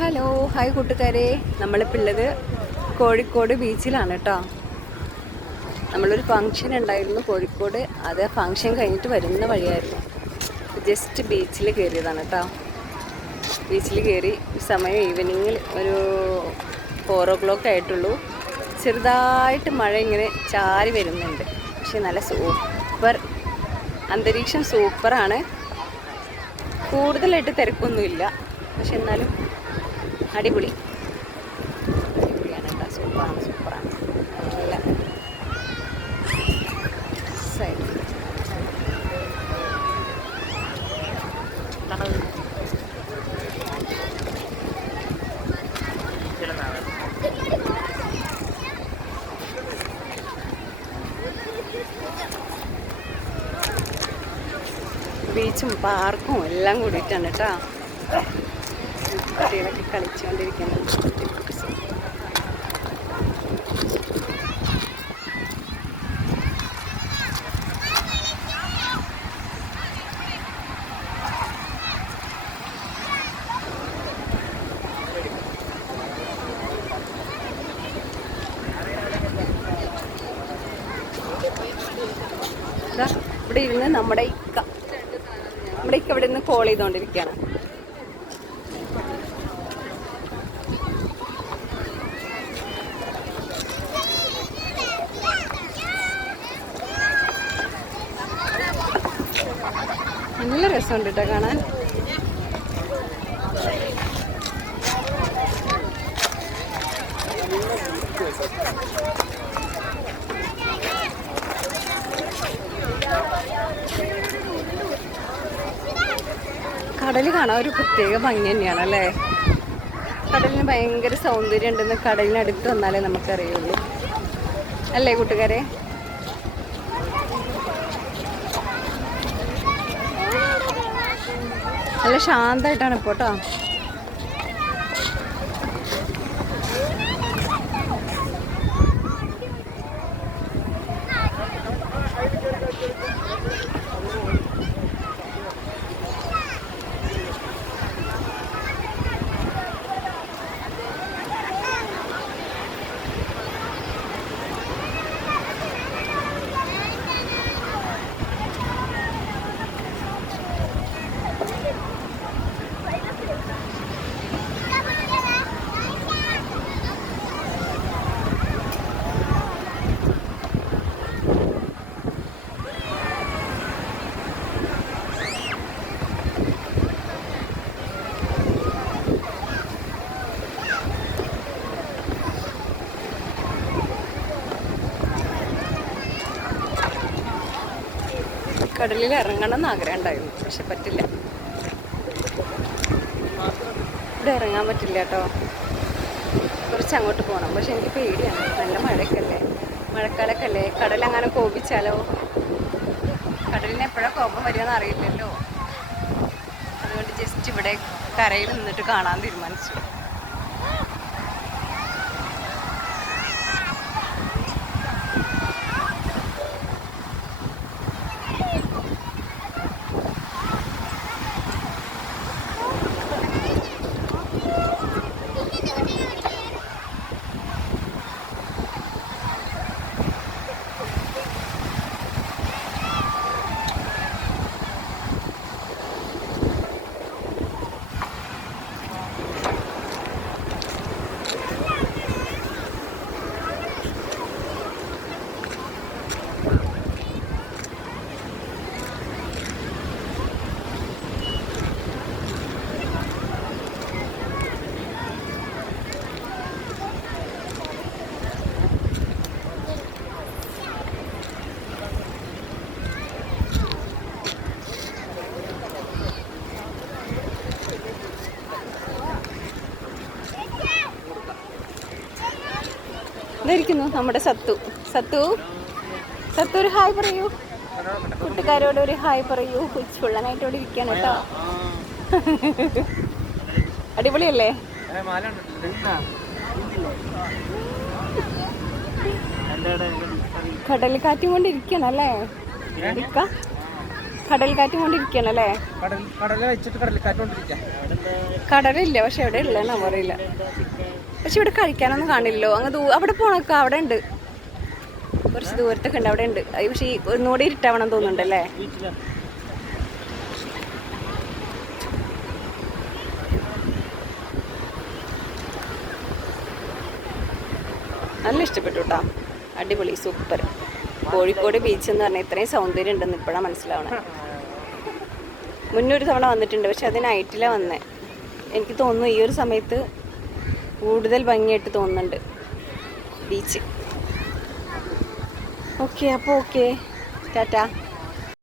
Hello hi കൂട്ടുകാരെ. നമ്മളിപ്പോൾ ഉള്ളത് കോഴിക്കോട് ബീച്ചിലാണ് കേട്ടോ നമ്മളൊരു ഫങ്ഷൻ ഉണ്ടായിരുന്നു കോഴിക്കോട്. അത് ഫങ്ഷൻ കഴിഞ്ഞിട്ട് വരുന്ന വഴിയായിരുന്നു. ജസ്റ്റ് ബീച്ചിൽ കയറിയതാണ് കേട്ടോ ബീച്ചിൽ കയറി സമയം ഈവനിങ്ങിൽ ഒരു ഫോർ ഓ ക്ലോക്ക് ആയിട്ടുള്ളൂ. ചെറുതായിട്ട് മഴ ഇങ്ങനെ ചാരി വരുന്നുണ്ട്. പക്ഷെ നല്ല സൂപ്പർ അന്തരീക്ഷം സൂപ്പറാണ്. കൂടുതലായിട്ട് തിരക്കൊന്നുമില്ല. പക്ഷെ എന്നാലും അടിപൊളി. അടിപൊളിയാണ് കേട്ടോ. സൂപ്പറാണ് സൂപ്പറാണ്. നല്ല സൈഡ് ബീച്ചും പാർക്കും എല്ലാം കൂടിയിട്ടാണ് കേട്ടോ. കുട്ടികളൊക്കെ കളിച്ചുകൊണ്ടിരിക്കുന്നത് ഇവിടെ ഇരുന്ന് നമ്മുടെ ഇക്ക. നമ്മുടെ ഇക്ക ഇവിടെ നിന്ന് കോൾ ചെയ്തുകൊണ്ടിരിക്കുകയാണ് നല്ല രസമുണ്ട് കേട്ടോ കാണാൻ. കടൽ കാണാൻ ഒരു പ്രത്യേക ഭംഗി തന്നെയാണ് അല്ലേ? കടലിന് ഭയങ്കര സൗന്ദര്യം ഉണ്ടെന്ന് കടലിനടുത്ത് വന്നാലേ നമുക്കറിയുള്ളൂ. അല്ലേ കൂട്ടുകാരെ? നല്ല ശാന്തമായിട്ടാണ് ഇപ്പോൾ കേട്ടോ കടലിൽ ഇറങ്ങണം എന്ന് ആഗ്രഹം ഉണ്ടായിരുന്നു. പക്ഷെ പറ്റില്ല. ഇവിടെ ഇറങ്ങാൻ പറ്റില്ല കേട്ടോ. കുറച്ച് അങ്ങോട്ട് പോകണം പക്ഷെ എനിക്ക് പേടിയാണ്. നല്ല മഴക്കല്ലേ മഴക്കാലൊക്കെ കടലങ്ങനെ കോപിച്ചാലോ? കടലിന് എപ്പോഴാണ് കോപം വരികയെന്ന് അറിയില്ലല്ലോ. അതുകൊണ്ട് ജസ്റ്റ് ഇവിടെ കരയിൽ നിന്നിട്ട് കാണാൻ തീരുമാനിച്ചു. ഇതായിരിക്കുന്നു നമ്മുടെ സത്തു. സത്തു സത്തു ഒരു ഹായ് പറയൂ. കൂട്ടുകാരോട് ഒരു ഹായ് പറയൂ. ചുള്ളനായിട്ട് ഇവിടെ ഇരിക്കുകയാണ് കേട്ടോ. അടിപൊളിയല്ലേ? കടൽ കാറ്റും കൊണ്ട് ഇരിക്കണം അല്ലേ ഇക്ക കടൽ കാറ്റ് വെച്ചിട്ട് കടലിക്കാറ്റോണ്ടിരിക്കാം കടലില്ല പക്ഷെ എവിടെ ഉള്ളതെന്ന് അറിയില്ല പക്ഷെ ഇവിടെ കഴിക്കാനൊന്നും കാണില്ലല്ലോ. അങ്ങ് അവിടെ പോണൊക്കെ അവിടെ ഉണ്ട്. കുറച്ച് ദൂരത്തൊക്കെ ഉണ്ട് അവിടെ ഉണ്ട്. പക്ഷേ ഒന്നുകൂടി ഇരുട്ടാവണം തോന്നുന്നുണ്ടല്ലേ? നല്ല ഇഷ്ടപ്പെട്ടു കേട്ടോ അടിപൊളി സൂപ്പർ. കോഴിക്കോട് ബീച്ച് എന്ന് പറഞ്ഞാൽ ഇത്രയും സൗന്ദര്യം ഉണ്ടെന്ന് ഇപ്പോഴാണ് മനസ്സിലാവണേ. മുന്നൊരു തവണ വന്നിട്ടുണ്ട് പക്ഷെ അത് നൈറ്റിലാണ് വന്നേ. എനിക്ക് തോന്നുന്നു ഈ ഒരു സമയത്ത് കൂടുതൽ ഭംഗിയായിട്ട് തോന്നുന്നുണ്ട്. ബീച്ച് ഓക്കെ അപ്പോൾ ഓക്കെ ടാറ്റ